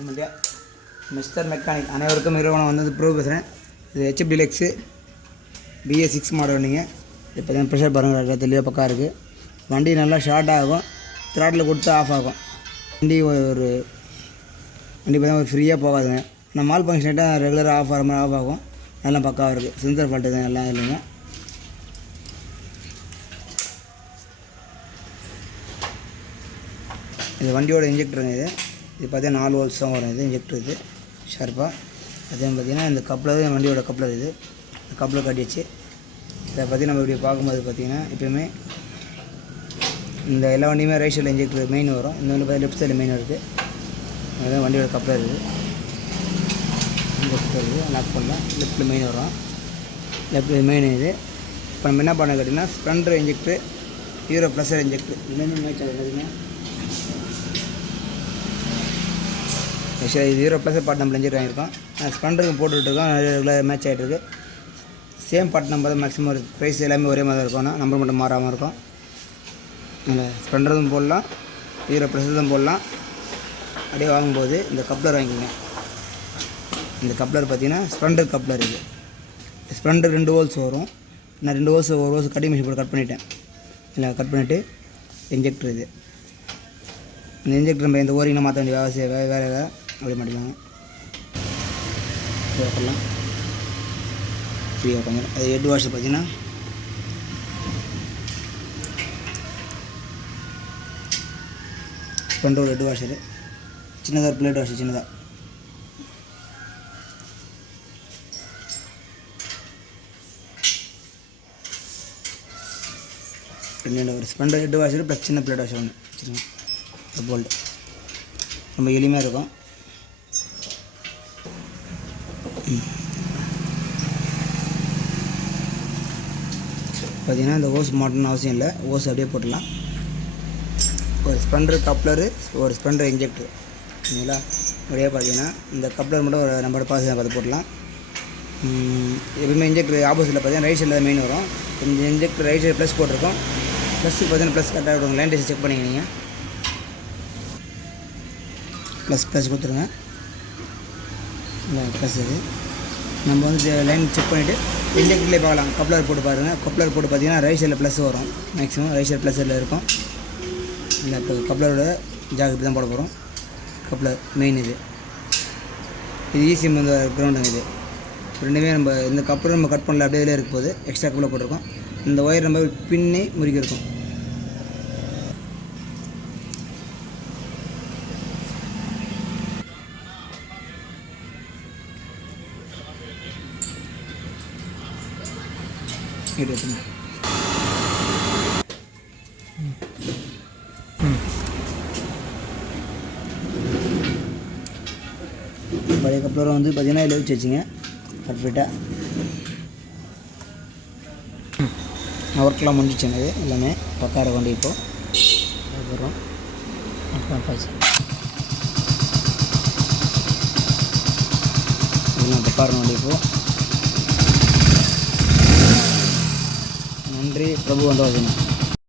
நம்மளுடைய mister mechanic அனைவருக்கும் நிறுவனம் வந்தது ப்ரூவ் பேசுகிறேன். இது ஹெச்எஃப் டிலக்ஸு BS6 மாடல். நீங்கள் இப்போ தான் ப்ரெஷர் பாருங்கள், தெளிவாக பக்கம் இருக்குது. வண்டி நல்லா ஷார்ட் ஆகும், த்ராட்டில் கொடுத்து ஆஃப் ஆகும். வண்டி பார்த்தா ஒரு ஃப்ரீயாக போகாதுங்க. நம்ம மால் ஃபங்க்ஷன் ரெகுலராக ஆஃப் ஆகிற மாதிரி ஆஃப் ஆகும். நல்லா பக்காவாக இருக்குது. சென்சர் ஃபால்ட்டு தான் எல்லாம் இல்லைங்க. இது வண்டியோட இன்ஜெக்டருங்க. இது பார்த்தீங்கன்னா 4 வோல்ட்ஸ் தான் வரும். இது இன்ஜெக்டர் இது ஷார்ப்பாக. அதே பார்த்தீங்கன்னா இந்த கப்ளர் வண்டியோட கப்ளர். இது கப்ளர் கட்டிச்சு. இதை பற்றி நம்ம இப்படி பார்க்கும்போது பார்த்திங்கன்னா எப்பயுமே இந்த எல்லா வண்டியுமே ரைட் சைடில் இன்ஜெக்டர் மெயின் வரும். இந்த வண்டி பார்த்தா லெஃப்ட் சைடில் மெயின் இருக்குது. அதுதான் வண்டியோட கப்ளர். இது இன்ஜெக்டர் இது லாக் பண்ணலாம். லெஃப்ட்டில் மெயின் வரும். லெஃப்ட் மெயின் இது. இப்போ நம்ம என்ன பண்ண கேட்டிங்கன்னா Splendor injector, hero pleasure injector இன்னும் மேட்ச் ஆகுதுங்க. இது ஹீரோ ப்ளஸர் பார்ட் நம்ம இன்ஜெக்ட் வாங்கியிருக்கோம். ஸ்ப்ளெண்டருக்கு போட்டுருக்கோம். ரெகுலர் மேட்ச் ஆகிட்டுருக்கு. சேம் பார்ட் நம்பர் தான். மேக்ஸிமம் ஒரு ப்ரைஸ் எல்லாமே ஒரே மாதிரி இருக்கும். நம்பர் மட்டும் மாறாமல் இருக்கும். இல்லை ஸ்ப்ளெண்டரும் போடலாம், ஹீரோ ப்ளஸரும் போடலாம். அப்படியே வாங்கும்போது இந்த கப்ளர் வாங்கிக்கோங்க. இந்த கப்ளர் பார்த்தீங்கன்னா ஸ்ப்ளெண்டர் கப்ளர். இது ஸ்ப்ளெண்டர் 2 வோல்ட்ஸ் வரும். நான் 2 வோல்ட்ஸ் ஒரு வோல்ட்ஸ் கட்டிங் மிஷின் போட்டு கட் பண்ணிட்டேன். இல்லை கட் பண்ணிவிட்டு இன்ஜெக்டர். இது இந்த இன்ஜெக்டர் நம்ம இந்த ஓரிங்கை மாற்ற வேண்டிய அவசியம் வேறு அப்படி மாட்டிக்கலாங்க. பண்ணலாம் ஃப்ரீயாக கொஞ்சம். அது ஹெட் வாஷ் பார்த்தீங்கன்னா ஸ்ப்ளெண்டர் ஹெட் வாஷரு சின்னதாக பிளேட் வாஷ் சின்னதாக. ரெண்டு ஒரு ஸ்ப்ளெண்டர் ஹெட் வாஷரு ப்ளஸ் சின்ன பிளேட் வாஷர் ஒன்று வச்சுருங்க. போல்டு ரொம்ப எளிமையாக இருக்கும். பார்த்தீங்கன்னா இந்த ஓஸ் மாட்டணும்னு அவசியம் இல்லை. ஓஸ் அப்படியே போட்டுடலாம். ஒரு ஸ்ப்ளெண்டர் கப்ளரு, ஒரு ஸ்ப்ளெண்டர் இன்ஜெக்டர் சரிங்களா. அப்படியே பார்த்தீங்கன்னா இந்த கப்ளர் மட்டும் ஒரு நம்பர் பாஸ் பார்த்து போடலாம். எப்பவுமே இன்ஜெக்டர் ஆப்போசிட்டில் பார்த்தீங்கன்னா ரைட் சைடில் மெயின் வரும். இந்த இன்ஜெக்டர் ரைட் சைடு ப்ளஸ் போட்டிருக்கோம். ப்ளஸ் பார்த்தீங்கன்னா ப்ளஸ் கரெக்டாக இருக்கும். லைன் டேஸ் செக் பண்ணிக்கிங்க. ப்ளஸ் கொடுத்துருங்க. ப்ளஸ் இது நம்ம வந்து லைன் செக் பண்ணிவிட்டு இன்ஜெக்டர்லேயே பார்க்கலாம். கப்ளர் போட்டு பாருங்கள். கப்ளர் போட்டு பார்த்தீங்கன்னா ரைட் சைடில் ப்ளஸ் வரும். மேக்ஸிமம் ரைட் சைடு ப்ளஸ் சைடில் இருக்கும். இல்லை இப்போ கப்ளரோட ஜாக்கெட் தான் போட போகிறோம். Coupler main. இது ஈஸியம் வந்து கிரவுண்டுங்க. இது ரெண்டுமே நம்ம இந்த கப்ளர் நம்ம கட் பண்ணல அப்படியே இருக்க போது எக்ஸ்ட்ரா கப்ளர் போட்டிருக்கோம். இந்த ஒயர் நம்ம பின்னி முறுக்கி இருக்கும். பழைய கப்ளரை வந்து பார்த்தீங்கன்னா இதில் வச்சு வச்சுங்க பர்ஃபெக்டாக. ஒர்க்கெலாம் முடிஞ்சிச்சுங்க. இது எல்லாமே பக்கார கொண்டு இப்போது அதுக்கப்புறம் இதெல்லாம் பக்கார கொண்டு இப்போது. நன்றி பிரபு வந்து